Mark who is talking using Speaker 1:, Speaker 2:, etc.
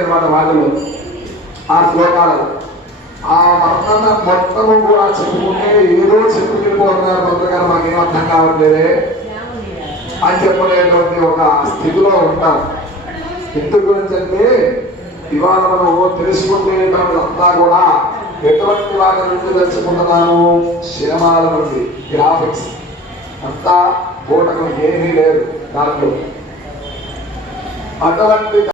Speaker 1: ఇంకొక
Speaker 2: వాళ్ళు ఆ శ్లోకాలు. ఆ వర్ణన మొత్తము కూడా చెప్పుకుంటే ఏదో చెప్పుకెళ్ళిపోతున్నారు కొంతగారు మాకేం అర్థం కావట్లేదే. అని చెప్పలేటువంటి ఒక స్థితిలో ఉంటాం ఎందుకు గురించి అంటే ఇవాళ మనము తెలుసుకునేటువంటి అంతా కూడా ఎటువంటి వాళ్ళ నుండి తెలుసుకుంటున్నాము? సినిమాల నుండి గ్రాఫిక్స్ అంతా కూటకం ఏమీ లేదు దాంట్లో. అటువంటి